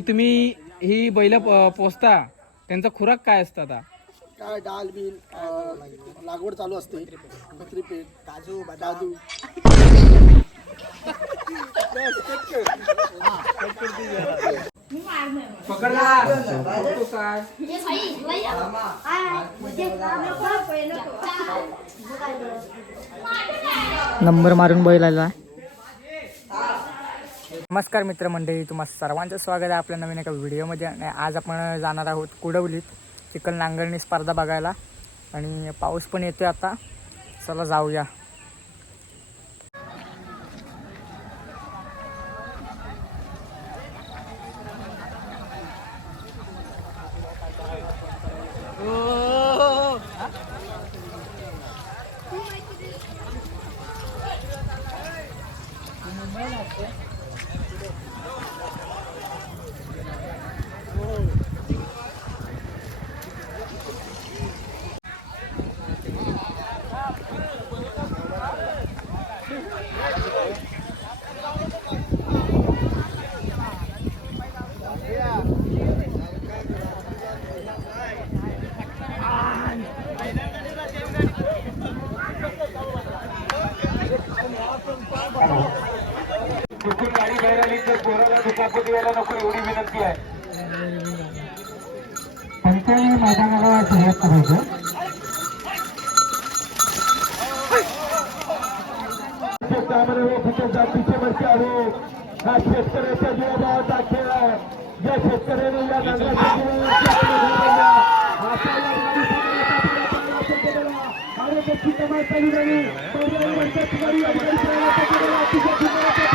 तुम्ही ही बैल पोचता त्यांचा खुराक काय असतं आता? काय डाल बिल लागवड चालू असते. काजू बदादू नंबर मारून बैलायला आला नमस्कार मित्रमंडळी तुम्हा सर्वांचं स्वागत आहे आपल्या नवीन एका व्हिडिओमध्ये. आणि आज आपण जाणार आहोत कुडवलीत चिकन नांगरणी स्पर्धा बघायला. आणि पाऊस पण येतोय आता. चला जाऊया. नको एवढी विनंती आहे पंचाळी मैदानाला सुरुवात करायचं हा शेतकऱ्याच्या जीवाभावाचा खेळ आहे. ज्या शेतकऱ्याने या नांगराच्या जीवावरती आपल्या घर बांधला, आपल्याला गाडी चालवण्याचा प्रयत्न केला. आणि त्याची कमाल चालू झाली पर्यावरणच्या ठिकाणी या गाडी चालवण्याचा केलेला अतिशय सुंदर असा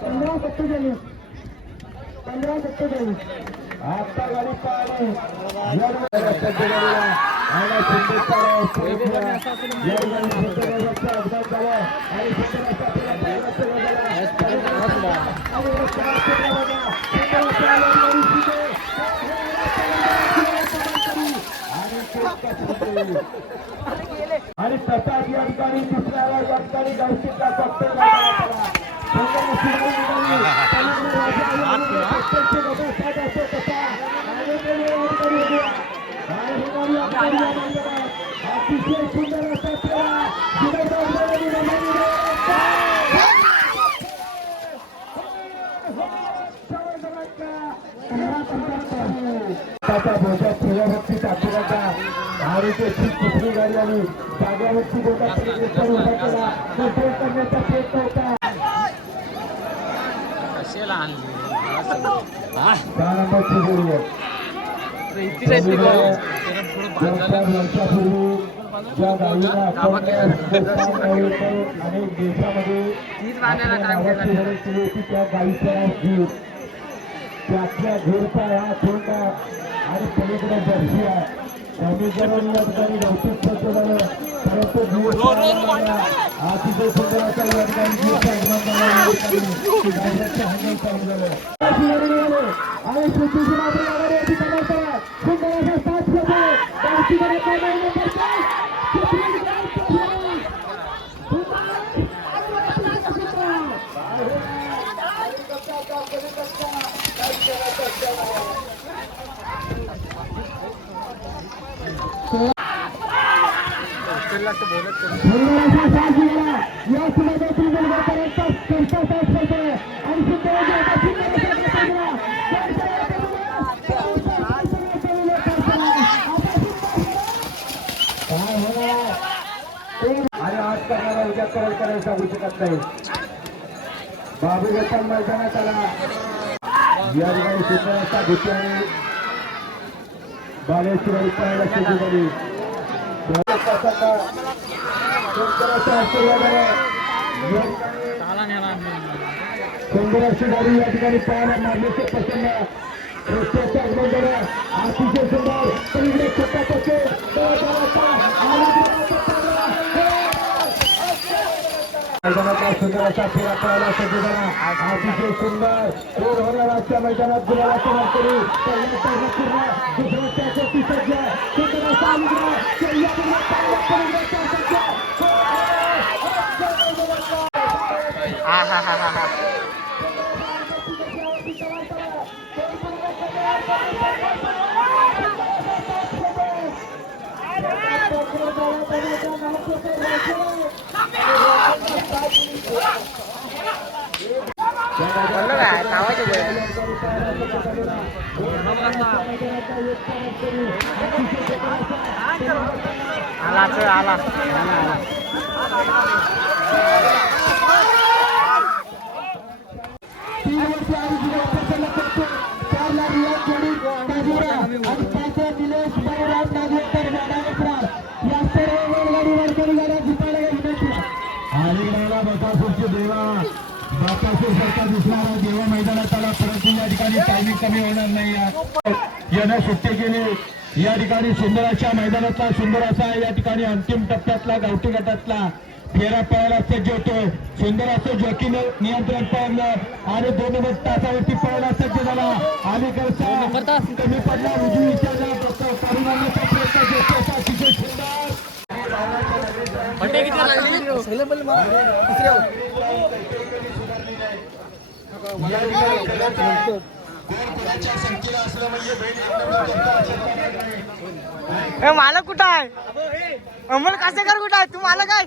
पंधरा सत्तेचाळीस. पंधरा सत्तेचाळीस आता गाडी पाहिली या रस्त्यात गेलेला आणि सुंदरचा पोहोचला. या गाडी सुंदरचा अपघात फक्त आणि सुंदरचा आपल्याला पाहायला सुरुवात झाला. आणि रस्त्याला सुरुवात झाला. सुंदरचा आला गाडी पुढे. आणि ते आणि तसाच या ठिकाणी दुसऱ्याला या ठिकाणी गौशिकला फक्त अतिशय सुंदर त्याचा बोजा ठेवावरती टाकूनचा आणि त्याची दुसरी गाडी आली जाग्यावरती बोटा उभा केला तो गोल करण्याचा प्रयत्न होता सहा नंबरची जोडी आहे दोन चार वर्षापूर्वी ज्या गाडीला आपण अनेक देशामध्ये केली होती त्या गाडीचं नाव त्यातल्या घोरचा हा छोटा आणि पलीकडे जर्सी आहे. समीकरण या ठिकाणी लवचिक सज्ज झालं परंतु अतिशय सुंदर असा या ठिकाणी जीवचा निर्माण झाला या ठिकाणी डायरेक्टचं हँडल चालू झालं आणि सुट्टीची मात्र आघाडी होती कमलचा सुंदर असा साथ घेतो गाडीकडे काय नंबर पाच सुंदर असा साथ घेतला या सुमारातील मुलगा पर्यंत करता साथ करतोय आणि सुंदर असा सुंदर असा साथ घेतला. काय होणार? आणि आज करणारा उद्या करल करायला सांगू शकत नाही. बाबू गोपाल मैदानात आला या ठिकाणी सुंदर असा आणि बालेश्वरी पळायला सुरू झाली. सुंदर गाडी या ठिकाणी पाहायला मारण्याचे पसंत अतिशय सुंदर. पलीकडे छोटा पक्ष मैदानातला सुंदर असा फेरा पळाला सज्ज झाला अतिशय सुंदर रोड होणार आजच्या मैदानात गुलाबाचा मानकरी पहिल्या पहिल्या पूर्ण दुसऱ्या त्याच्याशी सज्ज सुंदर असा अनुग्रह सह्याद्रीला पहिल्या पहिल्याचा सज्ज हा हा हा हा हा बोललो काय नावाचे बोल आला चल आला. अलीगडाला बकासूरचे देवा बकासूर सारखा दिसणारा देवा मैदानात आला परंतु या ठिकाणी टायमिंग कमी होणार नाही आहे. यानं सुट्टी केली. या ठिकाणी सुंदर अशा मैदानातला सुंदर असा या ठिकाणी अंतिम टप्प्यातला गावठी गटातला फेरा पळायला सज्ज होतोय. सुंदर असं जॉकीनं नियंत्रण पाळलं आणि दोन नंबर तासावरती पळायला सज्ज झाला. अलीकडचा कमी पडला उजवी सगळे बैल मला तिसऱ्या ए मालक कुठं आहे? अमोल कासेकर कुठं आहे? तू मालक आहे?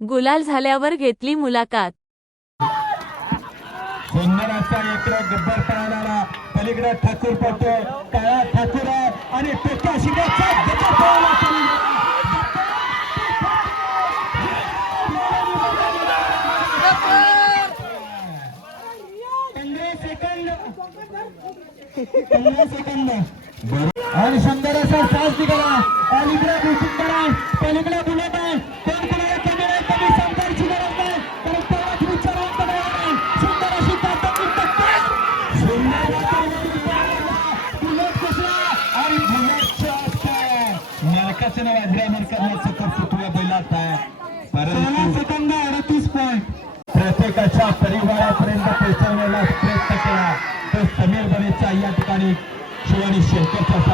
गुलाल झाल्यावर घेतली मुलाखत. सुंदर असा इकडे गब्बर पळाला पलीकडे ठाकूर पडतो काळा ठाकूर आणि टोक्या शिकायचा 15 sekundar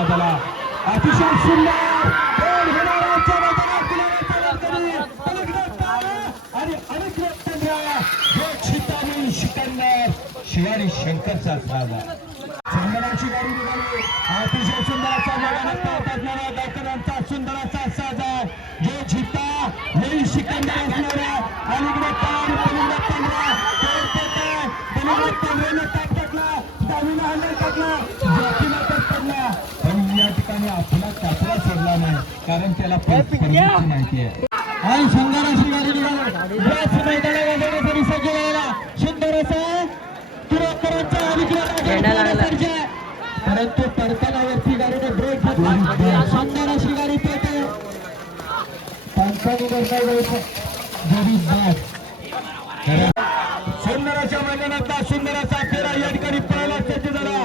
करण्यात आला अतिशय सुंदर. आणि अनेक रत्नद्रव्य, जो शंकरचा झाला चंदनाची गाडी निघाली. अतिशय सुंदराचा मैदानात सुंदराचा साजा. जो झिता नई शिकंदर असणाऱ्या अलीकडे कारण त्याला माहिती आहे. आणि सुंदर अशी गाडी सज्ज सुंदर असं तुरंकरांच्या अलीकडे परंतु तडकालावरती गाडीने ब्रेक सुंदर अशी गाडी पेटे बाद सुंदराच्या मैदानातला सुंदराचा फेरा या ठिकाणी पळायला सज्ज झाला.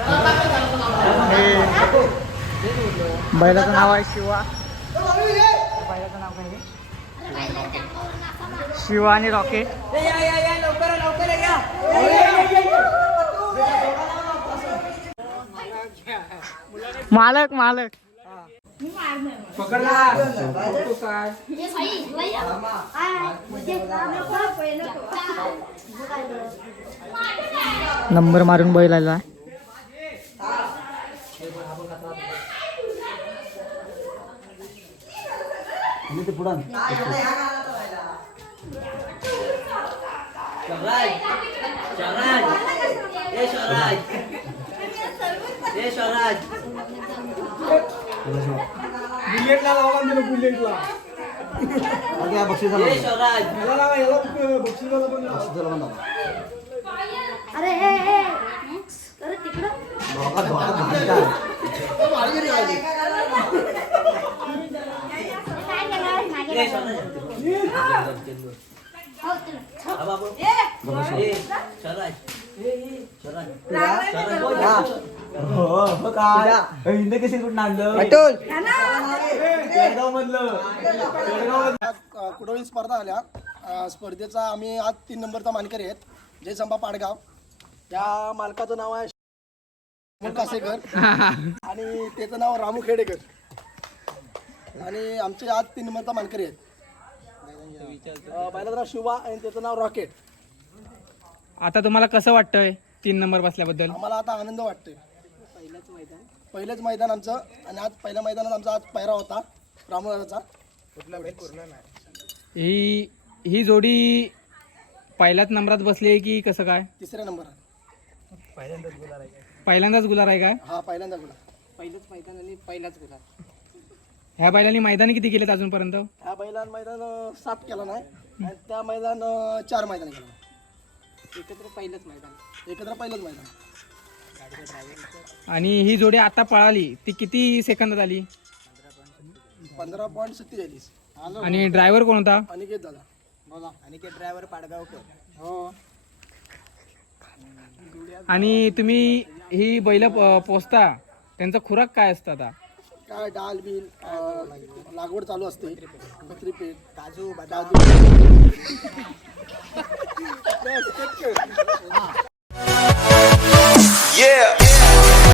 हे बैलाचं नाव आहे शिवा. बैलाचं नाव काय? शिवा आणि रॉकेट. मालक मालक. नंबर मारून बैल आला अरे हे हे अरे तिकडं काय करणार? स्पर्धा आल्या. स्पर्धेचा आम्ही आज तीन नंबरचा मानकरी आहेत. जयसंबा पाडगाव. या मालकाचं नाव आहे कासेकर. आणि त्याचं नाव रामू खेडेकर. आणि आमचे आज तीन नंबरचा मानकरी आहेत. अ, बैलाचं नाव शिवा आणि त्याचं नाव रॉकेट. आता तुम्हाला कसं वाटतंय तीन नंबर बसल्याबद्दल? आम्हाला आता आनंद वाटतोय. पहिलंच मैदान आमचं आणि आज पहिल्या मैदानात आमचा आज पैरा होता रामदाचा ही ही जोडी पहिल्याच नंबरात बसली आहे की कसं काय? तिसऱ्या नंबर. पहिल्यांदाच गुलार आहे काय हा पहिल्यांदा गुला ह्या बैलांनी मैदानी किती केलेत अजूनपर्यंत? ह्या बैलान मैदान अं, सात केला नाही. आणि त्या मैदान अं, चार मैदान केलं एकत्र पहिलंच मैदान. एकत्र पहिलंच मैदान. आणि ही जोडी आता पळाली ती किती सेकंदात आली? पंधरा पॉईंट सत्तेचाळीस. आणि ड्रायव्हर कोण होता? अनिकेत दादा. बोला. अनिकेत ड्रायव्हर पाडगावकर हो. आणि तुम्ही ही बैल पोचता त्यांचा खुराक काय असतं आता? काय डाल बिल अं, लागवड चालू असते. बकरी पेठ काजू बदाम. Yeah.